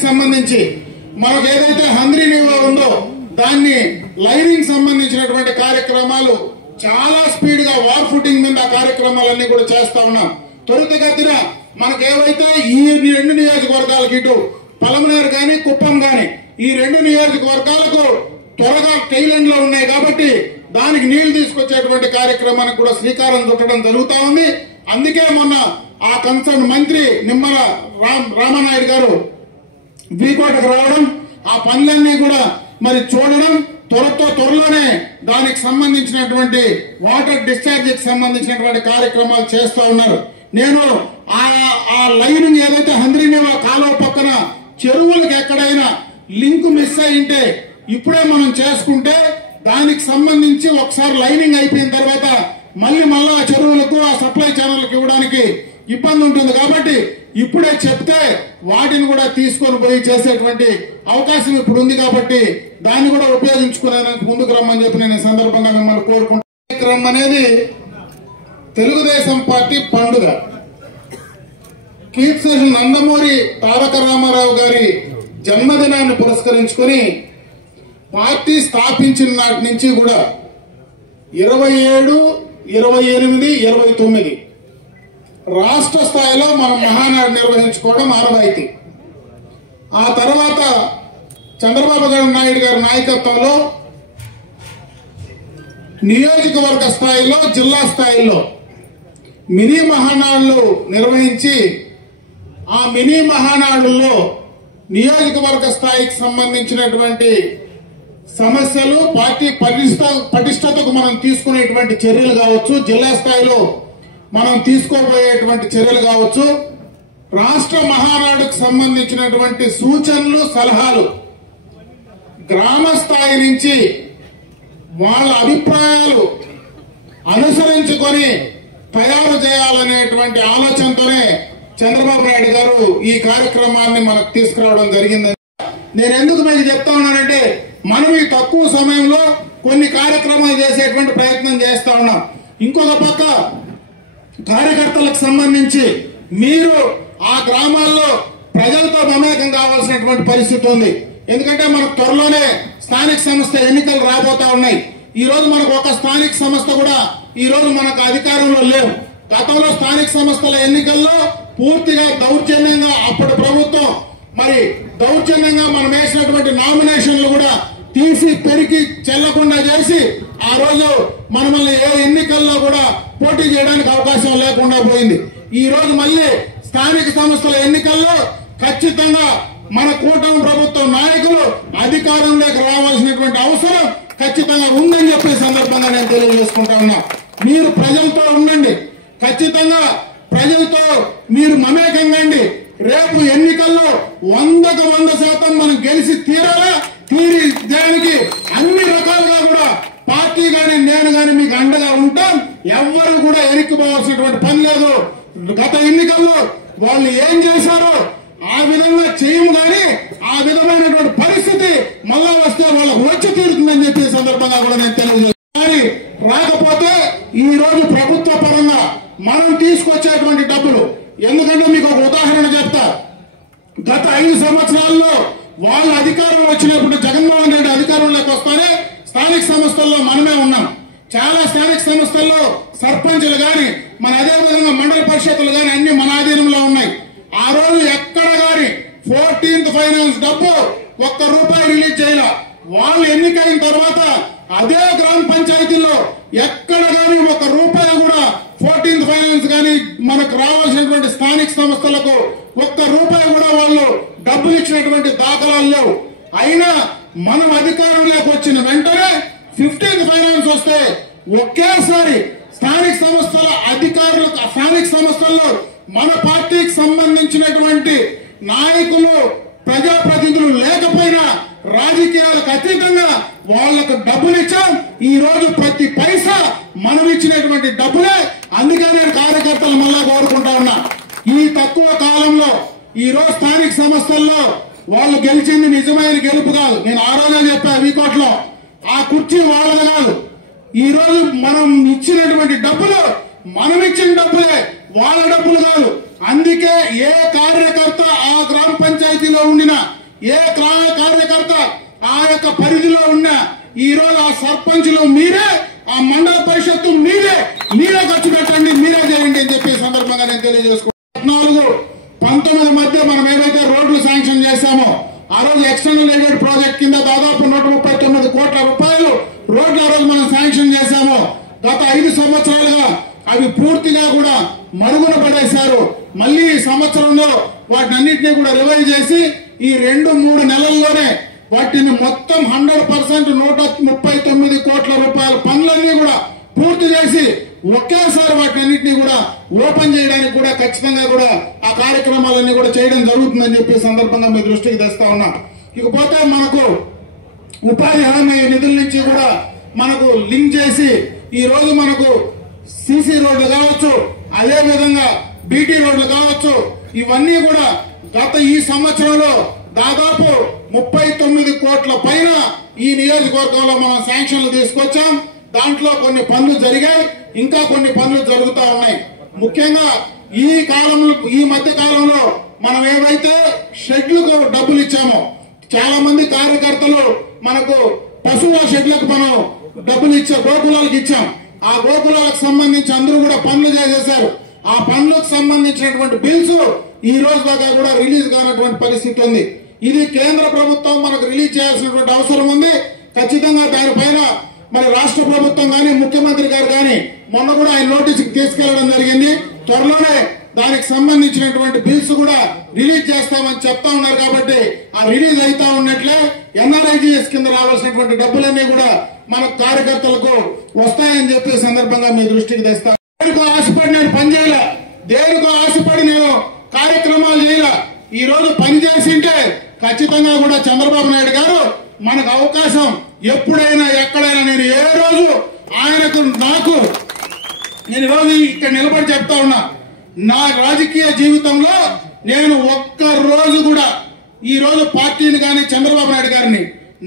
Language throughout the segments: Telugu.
కి సంబంధించి మనకు ఏదైతే హంద్రీ నివా ఉందో దాన్ని లైనింగ్ సంబంధించినటువంటి కార్యక్రమాలు చాలా స్పీడ్ గా వార్ ఫుటింగ్ మీద కార్యక్రమాలన్నీ కూడా చేస్తా ఉన్నాం. త్వరితగతిన మనకు ఏవైతే ఈ 2 నియోజకవర్గాలకు ఇటు పలమనేరు గాని కుప్పం గాని ఈ 2 నియోజకవర్గాలకు త్వరగా టైలెండ్ లో ఉన్నాయి కాబట్టి దానికి నీళ్లు తీసుకొచ్చేటువంటి కార్యక్రమానికి కూడా శ్రీకారం చుట్టడం జరుగుతా ఉంది. అందుకే మొన్న ఆ కన్సర్న్ మంత్రి నిమ్మల రామానాయుడు గారు వీకోటకు రావడం, ఆ పనులన్నీ కూడా మరి చూడడం, త్వరలోనే దానికి సంబంధించినటువంటి వాటర్ డిశ్చార్జ్ కి సంబంధించినటువంటి కార్యక్రమాలు చేస్తా ఉన్నారు. నేను ఆ లైనింగ్ ఏదైతే హంద్రీనివా కాలువ పక్కన చెరువులకు ఎక్కడైనా లింక్ మిస్ అయింటే ఇప్పుడే మనం చేసుకుంటే దానికి సంబంధించి ఒకసారి లైనింగ్ అయిపోయిన తర్వాత మళ్ళా ఆ చెరువులకు ఆ సప్లై ఛానల్కి ఇవ్వడానికి ఇబ్బంది ఉంటుంది. కాబట్టి ఇప్పుడే చెప్తే వాటిని కూడా తీసుకొని పోయి చేసేటువంటి అవకాశం ఇప్పుడు ఉంది. కాబట్టి దాన్ని కూడా ఉపయోగించుకునేందుకు ముందుకు రమ్మని చెప్పి నేను ఈ సందర్భంగా మిమ్మల్ని కోరుకుంటున్నాను. కార్యక్రమం అనేది తెలుగుదేశం పార్టీ పండుగ. కీర్తిశేషులు నందమూరి తారక రామారావు గారి జన్మదినాన్ని పురస్కరించుకుని పార్టీ స్థాపించిన నాటి నుంచి కూడా 27, 28, 29 రాష్ట్ర స్థాయిలో మనం మహానాడు నిర్వహించుకోవడం ఆనవాయితీ. ఆ తర్వాత చంద్రబాబు నాయుడు గారి నాయకత్వంలో నియోజకవర్గ స్థాయిలో, జిల్లా స్థాయిలో మినీ మహానాడులు నిర్వహించి ఆ మినీ మహానాడుల్లో నియోజకవర్గ స్థాయికి సంబంధించినటువంటి సమస్యలు, పార్టీ పటిష్టతకు మనం తీసుకునేటువంటి చర్యలు కావచ్చు, జిల్లా స్థాయిలో మనం తీసుకోబోయేటువంటి చర్యలు కావచ్చు, రాష్ట్ర మహానాడుకు సంబంధించినటువంటి సూచనలు, సలహాలు గ్రామ స్థాయి నుంచి వాళ్ళ అభిప్రాయాలు అనుసరించుకొని తయారు చేయాలనేటువంటి ఆలోచనతోనే చంద్రబాబు నాయుడు గారు ఈ కార్యక్రమాన్ని మనకు తీసుకురావడం జరిగింది. నేను ఎందుకు మీకు చెప్తా ఉన్నానంటే మనం ఈ తక్కువ సమయంలో కొన్ని కార్యక్రమాలు చేసేటువంటి ప్రయత్నం చేస్తా ఉన్నాం. ఇంకొక పక్క కార్యకర్తలకు సంబంధించి మీరు ఆ గ్రామాల్లో ప్రజలతో మమేకం కావాల్సినటువంటి పరిస్థితి ఉంది. ఎందుకంటే మనకు త్వరలోనే స్థానిక సంస్థ ఎన్నికలు రాబోతా ఉన్నాయి. ఈ రోజు మనకు ఒక స్థానిక సంస్థ కూడా ఈ రోజు మనకు అధికారంలో లేవు. గతంలో స్థానిక సంస్థల ఎన్నికల్లో పూర్తిగా దౌర్జన్యంగా అప్పటి ప్రభుత్వం మరి దౌర్జన్యంగా మనం వేసినటువంటి నామినేషన్లు కూడా తీసి పెరిగి చెల్లకుండా చేసి ఆ రోజు మనల్ని ఏ ఎన్నికల్లో కూడా పోటీ చేయడానికి అవకాశం లేకుండా పోయింది. ఈ రోజు మళ్ళీ స్థానిక సంస్థల ఎన్నికల్లో ఖచ్చితంగా మన కూటమి ప్రభుత్వం నాయకులు అధికారంలోకి రావాల్సినటువంటి అవసరం ఖచ్చితంగా ఉందని చెప్పే సందర్భంగా నేను తెలియజేసుకుంటా ఉన్నా. మీరు ప్రజలతో ఉండండి, ఖచ్చితంగా ప్రజలతో మీరు మమేకంగండి. రేపు ఎన్నికల్లో 100% మనం గెలిచి తీరి దానికి అన్ని రకాలుగా కూడా పార్టీ గాని నేను గాని మీకు అండగా ఉంటాం. ఎవ్వరు కూడా ఎరిక్కిపోవాల్సినటువంటి పని లేదు. గత ఎన్నికల్లో వాళ్ళు ఏం చేశారో ఆ విధంగా చేయము గాని ఆ విధమైనటువంటి పరిస్థితి మళ్ళా వస్తే వాళ్ళకు వచ్చి తీరుతుందని చెప్పే సందర్భంగా కూడా నేను తెలియజేస్తాను. రాకపోతే ఈ రోజు ప్రభుత్వ పరంగా మనం తీసుకొచ్చేటువంటి డబ్బులు, ఎందుకంటే మీకు ఒక ఉదాహరణ చెప్తా. గత 5 సంవత్సరాల్లో వాళ్ళ అధికారం వచ్చినప్పుడు జగన్మోహన్ రెడ్డి అధికారంలోకి వస్తానే స్థానిక సంస్థల్లో మనమే ఉన్నాం. చాలా స్థానిక సంస్థల్లో సర్పంచులు గాని మన అదే విధంగా మండల పరిషత్తులు గాని అన్ని మన ఆధీనంలో ఉన్నాయి. ఆ రోజు ఎక్కడ గాని 14th ఫైనాన్స్ డబ్బు ₹1 రిలీజ్ చేయాల. వాళ్ళు ఎన్నికైన తర్వాత అదే గ్రామ పంచాయతీలో ఎక్కడ గాని ₹1 కూడా 14th ఫైనాన్స్ గాని మనకు రావాల్సినటువంటి స్థానిక సంస్థలకు ₹1 కూడా వాళ్ళు డబ్బులు ఇచ్చినటువంటి దాఖలాలు లేవు. అయినా మనం అధికారంలోకి వచ్చిన వెంటనే 15th ఫైనాన్స్ వస్తే ఒకేసారి స్థానిక సంస్థల అధికారులు, స్థానిక సంస్థల్లో మన పార్టీకి సంబంధించినటువంటి నాయకులు, ప్రజాప్రతినిధులు లేకపోయినా రాజకీయాలకు అతీతంగా వాళ్లకు డబ్బులు ఇచ్చాం. ఈ రోజు ప్రతి పైసా మనం ఇచ్చినటువంటి డబ్బులే. అందుకే నేను కార్యకర్తలు మళ్ళా కోరుకుంటా ఉన్నా, ఈ తక్కువ కాలంలో ఈ రోజు స్థానిక సంస్థల్లో వాళ్ళు గెలిచింది నిజమైన గెలుపు కాదు. నేను ఆ రోజే చెప్పా వీకోట్లో, ఆ కుర్చీ వాళ్ళది కాదు. ఈ రోజు మనం ఇచ్చినటువంటి డబ్బులు మనం ఇచ్చిన డబ్బులే, వాళ్ళ డబ్బులు కాదు. అందుకే ఏ కార్యకర్త ఆ గ్రామ పంచాయతీలో ఉండిన ఏ కార్యకర్త ఆ యొక్క పరిధిలో ఉన్న ఈ రోజు ఆ సర్పంచ్లు మీరే, ఆ మండల పరిషత్తు మీరే ఖర్చు పెట్టండి, మీరే చేయండి అని చెప్పి సందర్భంగా నేను తెలియజేసుకుంటున్నాను. 14-19 మధ్య మనం ఏవైతే రోడ్లు శాంక్షన్ చేశామో ఆ రోజు ఎక్స్టర్నల్ ఎయిడెడ్ ప్రాజెక్ట్ కింద దాదాపు 139 కోట్ల రూపాయలు రోడ్లు ఆ రోజు మనం శాంక్షన్ చేశామో గత 5 సంవత్సరాలుగా అవి పూర్తిగా కూడా మరుగున పడేశారు. మళ్ళీ ఈ సంవత్సరంలో వాటిని అన్నింటినీ కూడా రివైవ్ చేసి ఈ 2-3 నెలల్లోనే వాటిని మొత్తం 100% 139 కోట్ల రూపాయల పనులన్నీ కూడా పూర్తి చేసి ఒకేసారి వాటినన్నింటినీ కూడా ఓపెన్ చేయడానికి కూడా ఖచ్చితంగా కూడా ఆ కార్యక్రమాలన్నీ కూడా చేయడం జరుగుతుందని చెప్పి సందర్భంగా మీ దృష్టికి తెస్తా ఉన్నా. ఇకపోతే మనకు ఉపాధి హామీ నిధుల నుంచి కూడా మనకు లింక్ చేసి ఈ రోజు మనకు సిసి రోడ్లు కావచ్చు, అదే విధంగా బీటీ రోడ్లు కావచ్చు, ఇవన్నీ కూడా గత ఈ సంవత్సరంలో దాదాపు 39 కోట్ల పైన ఈ నియోజకవర్గంలో మనం శాంక్షన్లు తీసుకొచ్చాం. దాంట్లో కొన్ని పనులు జరిగాయి, ఇంకా కొన్ని పనులు జరుగుతూ ఉన్నాయి. ముఖ్యంగా ఈ మధ్య కాలంలో మనం ఏవైతే షెడ్లకు డబ్బులు ఇచ్చామో చాలా మంది కార్యకర్తలు మనకు పశువుల షెడ్లకు మనం డబ్బులు గోకులాలకు ఇచ్చాం. ఆ గోకులాలకు సంబంధించి అందరూ కూడా పనులు చేసేశారు. ఆ పనులకు సంబంధించినటువంటి బిల్స్ ఈ రోజు దాకా కూడా రిలీజ్ కానటువంటి పరిస్థితి ఉంది. ఇది కేంద్ర ప్రభుత్వం మనకు రిలీజ్ చేయాల్సినటువంటి అవసరం ఉంది. ఖచ్చితంగా దానిపైన మరి రాష్ట్ర ప్రభుత్వం కానీ ముఖ్యమంత్రి గారు కానీ మొన్న కూడా ఆయన నోటీసుకి తీసుకెళ్లడం జరిగింది. త్వరలోనే దానికి సంబంధించినటువంటి బిల్స్ కూడా రిలీజ్ చేస్తామని చెప్తా ఉన్నారు. కాబట్టి ఆ రిలీజ్ అవుతా ఉన్నట్లే ఎన్ఆర్ఐజిఎస్ కింద రావాల్సినటువంటి డబ్బులన్నీ కూడా మన కార్యకర్తలకు వస్తాయని చెప్పే సందర్భంగా మీ దృష్టికి తెస్తాను. దేనికో ఆశపడి నేను పనిచేయాల, దేనికో ఆశపడి నేను కార్యక్రమాలు చేయాల. ఈ రోజు పనిచేసింటే ఖచ్చితంగా కూడా చంద్రబాబు నాయుడు గారు మనకు అవకాశం ఎప్పుడైనా ఎక్కడైనా నేను ఏ రోజు ఆయనకు నేను ఈరోజు ఇక్కడ నిలబడి చెప్తా ఉన్నా, నా రాజకీయ జీవితంలో నేను ఒక్క రోజు కూడా ఈ రోజు పార్టీని కానీ చంద్రబాబు నాయుడు గారిని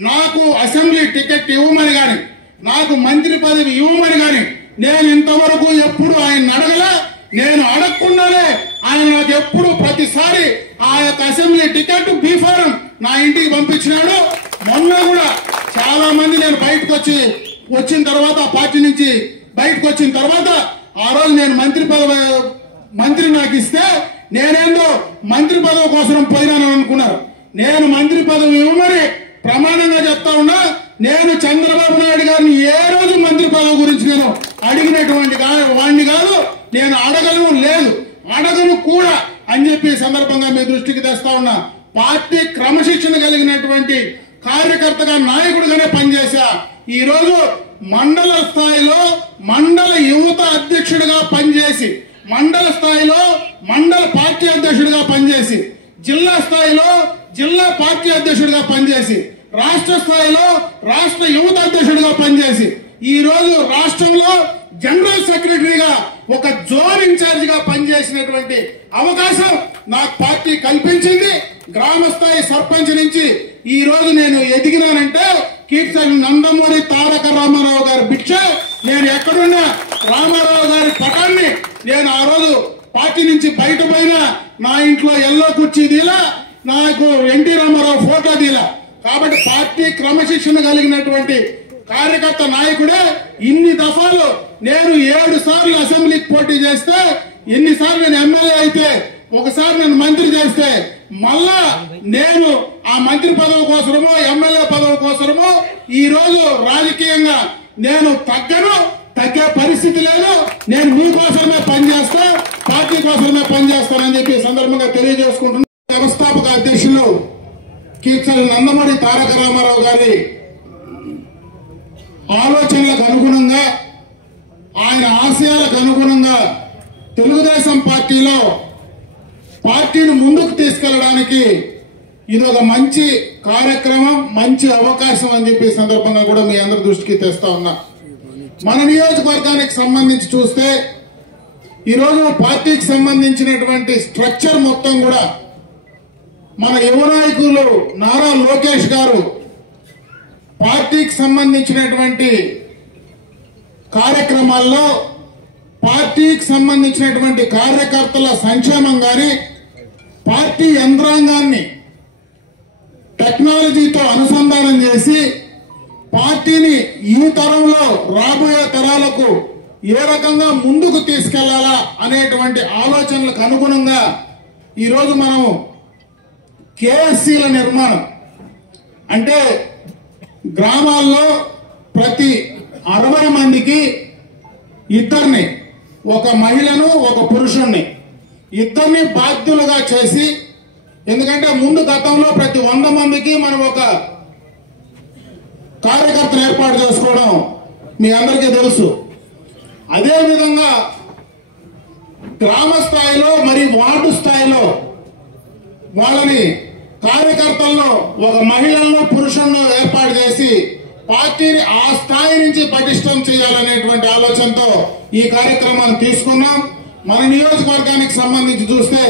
నాకు అసెంబ్లీ టికెట్ ఇవ్వమని గాని నాకు మంత్రి పదవి ఇవ్వమని గాని నేను ఇంతవరకు ఎప్పుడు ఆయన అడగల. నేను అడగకుండానే ఆయన నాకు ఎప్పుడు ప్రతిసారి ఆ యొక్క అసెంబ్లీ టికెట్ బీఫారం నా ఇంటికి పంపించినాడు. మొన్న కూడా చాలా మంది నేను బయటకు వచ్చిన తర్వాత ఆ పార్టీ నుంచి బయటకు వచ్చిన తర్వాత ఆ రోజు నేను మంత్రి నాకు ఇస్తే నేనేందో మంత్రి పదవి కోసం పోయినానని అనుకున్నారు. నేను మంత్రి పదవి ఇవ్వమని ప్రమాణంగా చెప్తా ఉన్నా. నేను చంద్రబాబు నాయుడు గారిని ఏ రోజు మంత్రి పదవి గురించి నేను అడిగినటువంటి వాడిని కాదు, నేను అడగను కూడా అని చెప్పి సందర్భంగా మీ దృష్టికి తెస్తా ఉన్నా. పార్టీ క్రమశిక్షణ కలిగినటువంటి కార్యకర్తగా నాయకుడిగానే పనిచేశా. ఈ రోజు మండల స్థాయిలో మండల యువత అధ్యక్షుడిగా పనిచేసి, మండల స్థాయిలో మండల పార్టీ అధ్యక్షుడిగా పనిచేసి, జిల్లా స్థాయిలో జిల్లా పార్టీ అధ్యక్షుడిగా పనిచేసి, రాష్ట్ర స్థాయిలో రాష్ట్ర యువత అధ్యక్షుడిగా పనిచేసి, ఈ రోజు రాష్ట్రంలో జనరల్ సెక్రటరీగా ఒక జోన్ ఇన్ఛార్జ్ గా పనిచేసినటువంటి అవకాశం నాకు పార్టీ కల్పించింది. గ్రామ స్థాయి సర్పంచ్ నుంచి ఈ రోజు నేను ఎదిగినానంటే కీర్తన నందమూరి తారక రామారావు గారి భిక్ష. నేను ఎక్కడున్నా రామారావు గారి పటాన్ని నేను ఆ రోజు పార్టీ నుంచి బయట పోయినా నా ఇంట్లో ఎల్లో కుర్చీ దీలా, నాకు ఎన్టీ రామారావు ఫోటో దీలా. కాబట్టి పార్టీ క్రమశిక్షణ కలిగినటువంటి కార్యకర్త నాయకుడే. ఇన్ని దఫాలు నేను 7 సార్లు అసెంబ్లీకి పోటీ చేస్తే, ఎన్నిసార్లు నేను ఎమ్మెల్యే అయితే, ఒకసారి నేను మంత్రి చేస్తే, మళ్ళా నేను ఆ మంత్రి పదవి కోసమో ఎమ్మెల్యే పదవి కోసమో ఈ రోజు రాజకీయంగా నేను తగ్గే పరిస్థితి లేదు. నేను మీకోసమే పనిచేస్తా, పార్టీ కోసమే పనిచేస్తానని చెప్పి సందర్భంగా తెలియజేసుకుంటున్నాను. వ్యవస్థాపక అధ్యక్షులు కీర్తన నందమూరి తారక రామారావు గారి ఆలోచనలకు అనుగుణంగా, ఆయన ఆశయాలకు అనుగుణంగా తెలుగుదేశం పార్టీని ముందుకు తీసుకెళ్లడానికి ఇది ఒక మంచి కార్యక్రమం, మంచి అవకాశం అని చెప్పి సందర్భంగా కూడా మీ అందరి దృష్టికి తెస్తా ఉన్నా. మన నియోజకవర్గానికి సంబంధించి చూస్తే ఈరోజు పార్టీకి సంబంధించినటువంటి స్ట్రక్చర్ మొత్తం కూడా మన యువ నాయకులు నారా లోకేష్ గారు పార్టీకి సంబంధించినటువంటి కార్యక్రమాల్లో పార్టీకి సంబంధించినటువంటి కార్యకర్తల సంక్షేమం గాని, పార్టీ యంత్రాంగాన్ని టెక్నాలజీతో అనుసంధానం చేసి పార్టీని ఈ తరంలో రాబోయే తరాలకు ఏ రకంగా ముందుకు తీసుకెళ్లాలా అనేటువంటి ఆలోచనలకు అనుగుణంగా ఈరోజు మనం కేఎస్సీల నిర్మాణం, అంటే గ్రామాల్లో ప్రతి 60 మందికి ఇద్దరిని, ఒక మహిళను ఒక పురుషుణ్ణి, ఇద్దరిని బాధ్యులుగా చేసి, ఎందుకంటే ముందు గతంలో ప్రతి 100 మందికి మనం ఒక కార్యకర్తను ఏర్పాటు చేసుకోవడం మీ అందరికీ తెలుసు. అదేవిధంగా గ్రామ స్థాయిలో మరి వార్డు స్థాయిలో వాళ్ళని కార్యకర్తలను ఒక మహిళలను పురుషులను ఏర్పాటు చేసి పార్టీని ఆ స్థాయి నుంచి పటిష్టం చేయాలనేటువంటి ఆలోచనతో ఈ కార్యక్రమాన్ని తీసుకున్నాం. మన నియోజకవర్గానికి సంబంధించి చూస్తే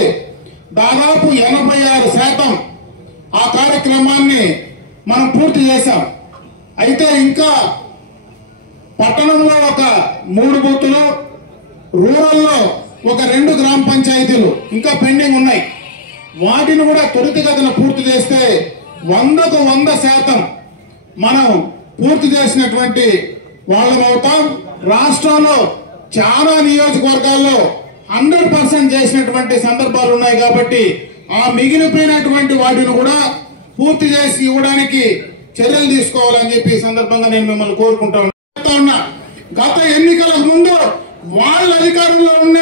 దాదాపు 86% ఆ కార్యక్రమాన్ని మనం పూర్తి చేశాం. అయితే ఇంకా పట్టణంలో ఒక 3 బూతులు, రూరల్లో ఒక 2 గ్రామ పంచాయతీలు ఇంకా పెండింగ్ ఉన్నాయి. వాటిని కూడా త్వరితగతిన పూర్తి చేస్తే 100కు 100% మనం పూర్తి చేసినటువంటి వాళ్ళమవుతాం. రాష్ట్రంలో చాలా నియోజకవర్గాల్లో 100% చేసినటువంటి సందర్భాలు ఉన్నాయి. కాబట్టి ఆ మిగిలిపోయినటువంటి వాటిని కూడా పూర్తి చేసి ఇవ్వడానికి చర్యలు తీసుకోవాలని చెప్పి ఈ సందర్భంగా నేను మిమ్మల్ని కోరుకుంటా ఉన్నా. గత ఎన్నికలకు ముందు వాళ్ళ అధికారంలో ఉన్న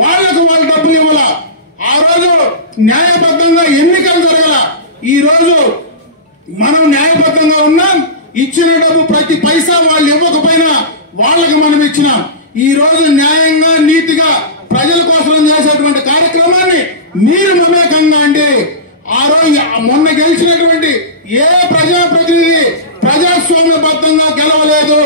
వాళ్లకు వాళ్ళు డబ్బులు ఇవ్వాల. ఆ రోజు న్యాయబద్ధంగా ఎన్నికలు జరగాల. ఈ రోజు మనం న్యాయబద్ధంగా ఉన్నాం. ఇచ్చిన డబ్బు ప్రతి పైసా వాళ్ళు ఇవ్వకపోయినా వాళ్ళకి మనం ఇచ్చినాం. ఈ రోజు న్యాయంగా నీతిగా ప్రజల కోసం చేసేటువంటి కార్యక్రమాన్ని మీరు మమేకంగా అంటే ఆ రోజు మొన్న గెలిచినటువంటి ఏ ప్రజాప్రతినిధి ప్రజాస్వామ్యబద్ధంగా గెలవలేదు.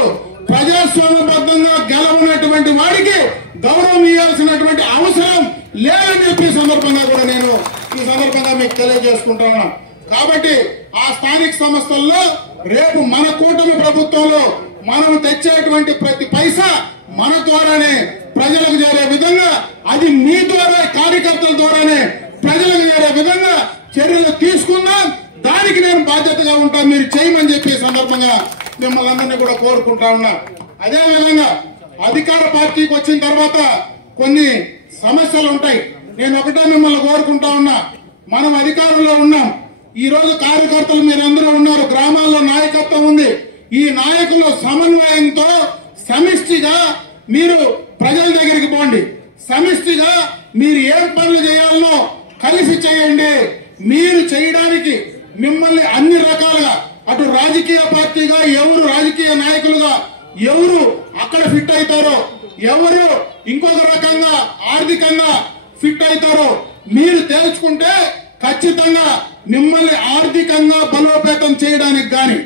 ప్రజాస్వామ్యబద్ధంగా గెలవనటువంటి వాడికి గౌరవం ఇవ్వాల్సినటువంటి అవసరం లేదని చెప్పి సందర్భంగా కూడా నేను ఈ సందర్భంగా మీకు తెలియజేసుకుంటా ఉన్నా. కాబట్టి ఆ స్థానిక సంస్థల్లో రేపు మన కూటమి ప్రభుత్వంలో మనం తెచ్చేటువంటి ప్రతి పైసా మన ద్వారానే ప్రజలకు చేరే విధంగా, అది మీ ద్వారా కార్యకర్తల ద్వారానే ప్రజలకు చేరే విధంగా చర్యలు తీసుకుందాం. దానికి నేను బాధ్యతగా ఉంటాను, మీరు చేయమని చెప్పి సందర్భంగా మిమ్మల్ని అందరినీ కూడా కోరుకుంటా ఉన్నా. అదేవిధంగా అధికార పార్టీకి వచ్చిన తర్వాత కొన్ని సమస్యలు ఉంటాయి. నేను ఒకటే మిమ్మల్ని కోరుకుంటా ఉన్నా, మనం అధికారంలో ఉన్నాం. ఈ రోజు కార్యకర్తలు మీరందరూ ఉన్నారు, గ్రామాల్లో నాయకత్వం ఉంది. ఈ నాయకుల సమన్వయంతో సమిష్టిగా మీరు ప్రజల దగ్గరికి పోండి. సమిష్టిగా మీరు ఏం పనులు చేయాలనో కలిసి చేయండి. మీరు చేయడానికి మిమ్మల్ని అన్ని రకాలుగా, అటు రాజకీయ పార్టీగా ఎవరు రాజకీయ నాయకులుగా ఎవరు అక్కడ ఫిట్ అవుతారో, ఎవరు ఇంకొక రకంగా ఆర్థికంగా ఫిట్ అవుతారో మీరు తేల్చుకుంటే ఖచ్చితంగా మిమ్మల్ని ఆర్థికంగా బలోపేతం చేయడానికి గాని,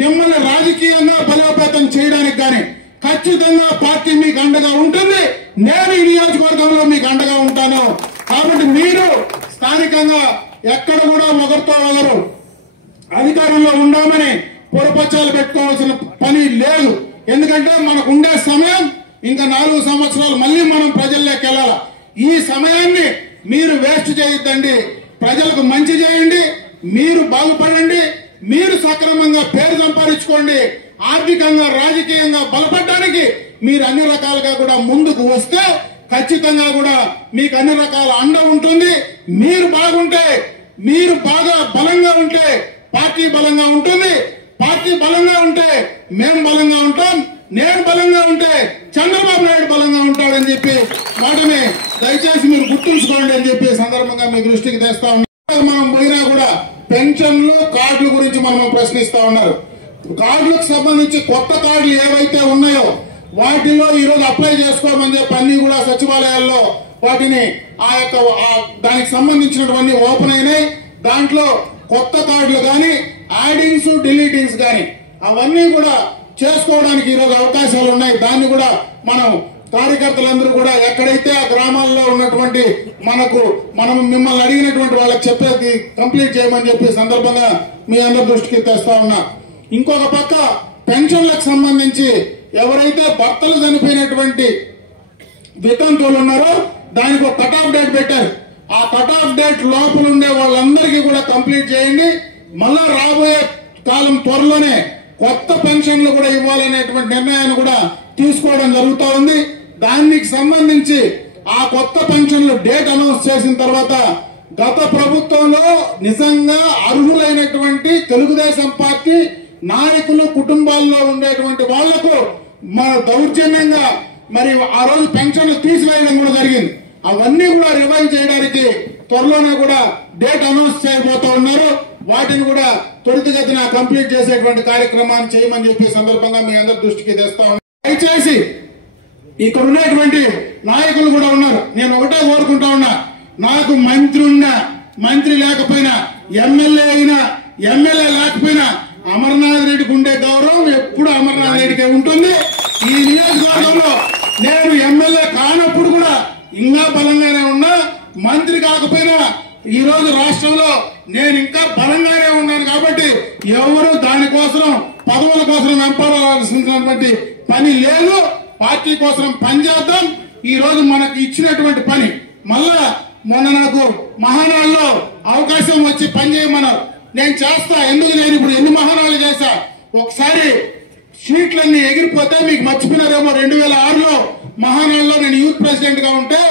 మిమ్మల్ని రాజకీయంగా బలోపేతం చేయడానికి గాని ఖచ్చితంగా పార్టీ మీకు అండగా ఉంటుంది. నేను ఈ నియోజకవర్గంలో మీకు అండగా ఉంటాను. కాబట్టి మీరు స్థానికంగా ఎక్కడ కూడా ఒకరితో ఒకరు అధికారంలో ఉండామని పొరపచ్చాలు పెట్టుకోవాల్సిన పని లేదు. ఎందుకంటే మనకు ఉండే సమయం ఇంకా 4 సంవత్సరాలు మళ్ళీ మనం ప్రజల్లోకి వెళ్ళాలి. ఈ సమయాన్ని మీరు వేస్ట్ చేయొద్దండి. ప్రజలకు మంచి చేయండి, మీరు బాగుపడండి, మీరు సక్రమంగా పేరు సంపాదించుకోండి. ఆర్థికంగా రాజకీయంగా బలపడడానికి మీరు అన్ని రకాలుగా కూడా ముందుకు వస్తే ఖచ్చితంగా కూడా మీకు అన్ని రకాల అండ ఉంటుంది. మీరు బాగుంటే, మీరు బాగా బలంగా ఉంటే పార్టీ బలంగా ఉంటుంది. పార్టీ బలంగా ఉంటే మేము బలంగా ఉంటాం. నేను బలంగా ఉంటే చంద్రబాబు నాయుడు బలంగా ఉంటాడని చెప్పి వాటిని దయచేసి మీరు గుర్తుంచుకోండి అని చెప్పి సందర్భంగా మీ దృష్టికి తెస్తా ఉన్నాం. మనం పోయినా కూడా పెన్షన్లు కార్డుల గురించి మనం ప్రశ్నిస్తా ఉన్నారు. కార్డులకు సంబంధించి కొత్త కార్డులు ఏవైతే ఉన్నాయో వాటిలో ఈ రోజు అప్లై చేసుకోమని చెప్పి అన్ని కూడా సచివాలయాల్లో వాటిని దానికి సంబంధించినటువంటి ఓపెన్ అయినాయి. దాంట్లో కొత్త కార్డులు గాని, యాడింగ్స్ డిలీటింగ్స్ గాని అవన్నీ కూడా చేసుకోవడానికి ఈరోజు అవకాశాలు ఉన్నాయి. దాన్ని కూడా మనం కార్యకర్తలందరూ కూడా ఎక్కడైతే ఆ గ్రామాల్లో ఉన్నటువంటి మనం మిమ్మల్ని అడిగినటువంటి వాళ్ళకి చెప్పేది కంప్లీట్ చేయమని చెప్పి సందర్భంగా మీ అందరి దృష్టికి తెస్తా ఉన్నా. ఇంకొక పక్క పెన్షన్లకు సంబంధించి ఎవరైతే భర్తలు చనిపోయినటువంటి వితంతువులు ఉన్నారో దానికి ఒక కట్ ఆఫ్ డేట్ పెట్టారు. ఆ కట్ ఆఫ్ డేట్ లోపల ఉండే వాళ్ళందరికీ కూడా కంప్లీట్ చేయండి. మళ్ళా రాబోయే కాలం త్వరలోనే కొత్త పెన్షన్లు కూడా ఇవ్వాలనేటువంటి నిర్ణయాన్ని కూడా తీసుకోవడం జరుగుతూ ఉంది. దానికి సంబంధించి ఆ కొత్త పెన్షన్లు డేట్ అనౌన్స్ చేసిన తర్వాత గత ప్రభుత్వంలో నిజంగా అర్హులైనటువంటి తెలుగుదేశం పార్టీ నాయకులు కుటుంబాల్లో ఉండేటువంటి వాళ్లకు మన దౌర్జన్యంగా మరి ఆ రోజు పెన్షన్లు తీసివేయడం కూడా జరిగింది. అవన్నీ కూడా రివైవ్ చేయడానికి త్వరలోనే కూడా డేట్ అనౌన్స్ చేయబోతా ఉన్నారు. వాటిని కూడా త్వరితగతిన కంప్లీట్ చేసేటువంటి కార్యక్రమాన్ని చేయమని చెప్పి సందర్భంగా మీ అందరి దృష్టికి తెస్తా ఉన్నాను. దయచేసి ఇక్కడ ఉన్నటువంటి నాయకులు కూడా ఉన్నారు. నేను ఒకటే కోరుకుంటా ఉన్నా, నాకు మంత్రి ఉన్నా మంత్రి లేకపోయినా ఎమ్మెల్యే అయినా ఎమ్మెల్యే లేకపోయినా అమర్నాథ్ రెడ్డికి ఉండే గౌరవం ఎప్పుడు అమర్నాథ్ రెడ్డికే ఉంటుంది. ఈ నియోజకవర్గంలో నేను ఎమ్మెల్యే కానప్పుడు కూడా ఇంకా బలంగానే ఉన్నా, మంత్రి కాకపోయినా ఈ రోజు రాష్ట్రంలో నేను ఇంకా బలంగానే ఉన్నాను. కాబట్టి ఎవరు దానికోసం పదవుల కోసం వెంపడాల్సినటువంటి పని లేదు. పార్టీ కోసం పనిచేద్దాం. ఈ రోజు మనకు ఇచ్చినటువంటి పని మళ్ళా మొన్న నాకు మహానాడులో అవకాశం వచ్చి పనిచేయమన్నారు. నేను చేస్తా. ఎందుకు నేను ఇప్పుడు ఎన్ని మహానాడులు చేశా. ఒకసారి షీట్లన్నీ ఎగిరిపోతే మీకు మర్చిపోయినారేమో, 2006లో మహానాడులో నేను యూత్ ప్రెసిడెంట్ గా ఉంటే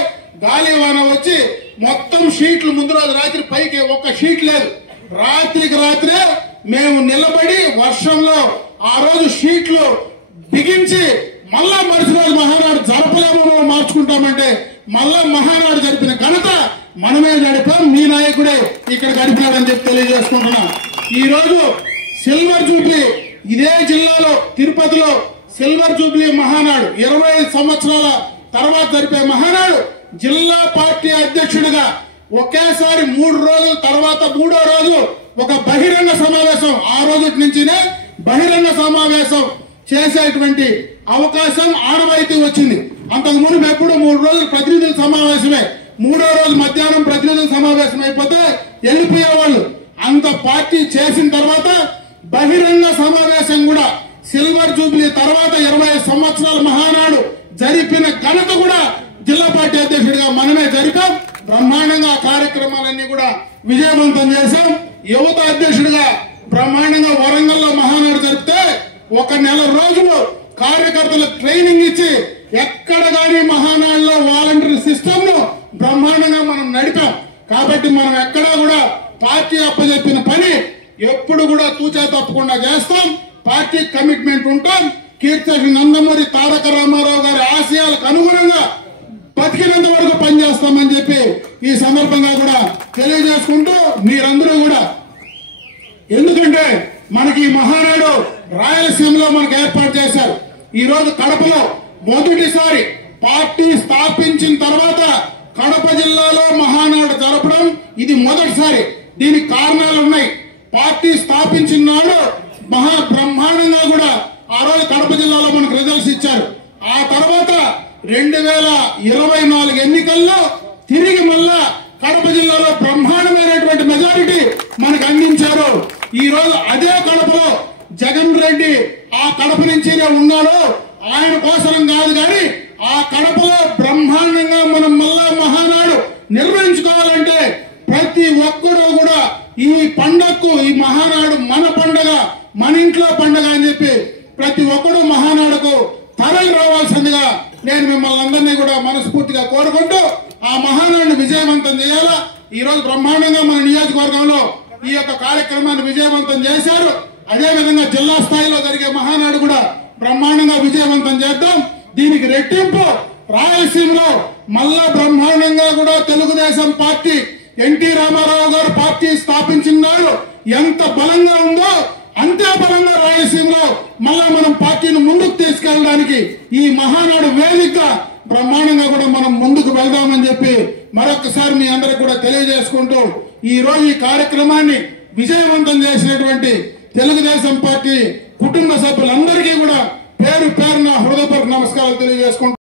గాలివాన వచ్చి మొత్తం షీట్లు ముందు రోజు రాత్రి పైకి ఒక్క షీట్ లేదు. రాత్రికి రాత్రే మేము నిలబడి వర్షంలో ఆ రోజు షీట్లు బిగించి మళ్ళా మరుసటి రోజు మహానాడు జరపలేమో మార్చుకుంటామంటే మళ్ళా మహానాడు జరిపిన ఘనత మనమే గడిపాం. మీ నాయకుడే ఇక్కడ గడిపాడని చెప్పి తెలియజేసుకుంటున్నాం. ఈ రోజు సిల్వర్ జూబ్లీ ఇదే జిల్లాలో తిరుపతిలో సిల్వర్ జూబ్లీ మహానాడు 25 సంవత్సరాల తర్వాత జరిపే మహానాడు జిల్లా పార్టీ అధ్యక్షుడిగా ఒకేసారి 3 రోజుల తర్వాత 3వ రోజు ఒక బహిరంగ సమావేశం, ఆ రోజు నుంచినే బహిరంగ సమావేశం చేసేటువంటి అవకాశం ఆనవాయితీ వచ్చింది. అంతకు ముందు ఎప్పుడు 3 రోజులు ప్రతినిధుల సమావేశమే, 3వ రోజు మధ్యాహ్నం ప్రతినిధుల సమావేశం అయిపోతే వెళ్లిపోయేవాళ్ళు. అంత పార్టీ చేసిన తర్వాత బహిరంగ సమావేశం కూడా సిల్వర్ జూబ్లీ తర్వాత 20 సంవత్సరాల మహానాడు జరిపిన ఘనత కూడా జిల్లా పార్టీ అధ్యక్షుడిగా మనమే జరిపాం. బ్రహ్మాండంగా కార్యక్రమాలన్నీ కూడా విజయవంతం చేశాం. యువత అధ్యక్షుడిగా బ్రహ్మాండంగా వరంగల్లో మహానాడు జరిపితే 1 నెల రోజులు కార్యకర్తలకు ట్రైనింగ్ ఇచ్చి ఎక్కడ గానీ మహానాడులో వాలంటీర్ సిస్టమ్ ను బ్రహ్మాండంగా మనం నడిపాం. కాబట్టి మనం ఎక్కడా కూడా పార్టీ అప్పచెప్పిన పని ఎప్పుడు కూడా తూచా తప్పకుండా చేస్తాం. పార్టీ కమిట్మెంట్ ఉంటాం. కీర్తి నందమూరి తారక రామారావు గారి ఆశయాలకు అనుగుణంగా బతికినంత వరకు పనిచేస్తామని చెప్పి ఈ సందర్భంగా కూడా తెలియజేసుకుంటూ మీరందరూ కూడా, ఎందుకంటే మనకి ఈ మహానాడు రాయలసీమలో మనకు ఏర్పాటు చేశారు. ఈ రోజు కడపలో మొదటిసారి పార్టీ స్థాపించిన తర్వాత కడప జిల్లాలో మహానాడు జరపడం ఇది మొదటిసారి. దీనికి కారణాలు ఉన్నాయి. పార్టీ స్థాపించిన నాడు మహా బ్రహ్మాండంగా కూడా ఆ రోజు కడప జిల్లాలో మనకు రిజల్ట్స్ ఇచ్చారు. ఆ తర్వాత 2024 ఎన్నికల్లో తిరిగి మళ్ళా కడప జిల్లాలో బ్రహ్మాండమైనటువంటి మెజారిటీ మనకు అందించారు. ఈ రోజు అదే కడపలో జగన్ రెడ్డి ఆ కడప నుంచినే ఉన్నాడు. ఆయన కోసం కాదు కానీ ఆ కడపలో బ్రహ్మాండంగా మనం మళ్ళా మహానాడు నిర్వహించుకోవాలంటే ప్రతి ఒక్కరూ కూడా ఈ పండగకు, ఈ మహానాడు మన పండగ, మన ఇంట్లో పండగ అని చెప్పి ప్రతి ఒక్కరూ మహానాడుకు తరలి రావాల్సిందిగా నేను మిమ్మల్ని అందరినీ కూడా మనస్ఫూర్తిగా కోరుకుంటూ ఆ మహానాడుని విజయవంతం చేయాలా. ఈ రోజు బ్రహ్మాండంగా మన నియోజకవర్గంలో ఈ యొక్క కార్యక్రమాన్ని విజయవంతం చేశారు. అదేవిధంగా జిల్లా స్థాయిలో జరిగే మహానాడు కూడా బ్రహ్మాండంగా విజయవంతం చేద్దాం. దీనికి రెట్టింపు రాయలసీమలో మళ్ళా బ్రహ్మాండంగా కూడా తెలుగుదేశం పార్టీ ఎన్టీ రామారావు గారు పార్టీ స్థాపించిన నాడు ఎంత బలంగా ఉందో అంతే బలంగా రాయలసీమలో మళ్ళా మనం పార్టీని ముందుకు తీసుకెళ్ళడానికి ఈ మహానాడు వేదికగా బ్రహ్మాండంగా కూడా మనం ముందుకు వెళ్దామని చెప్పి మరొకసారి మీ అందరికి కూడా తెలియజేసుకుంటూ ఈ రోజు ఈ కార్యక్రమాన్ని విజయవంతం చేసినటువంటి తెలుగుదేశం పార్టీ కుటుంబ సభ్యులందరికీ కూడా పేరు పేరున హృదయపూర్వక నమస్కారాలు తెలియజేసుకుంటూ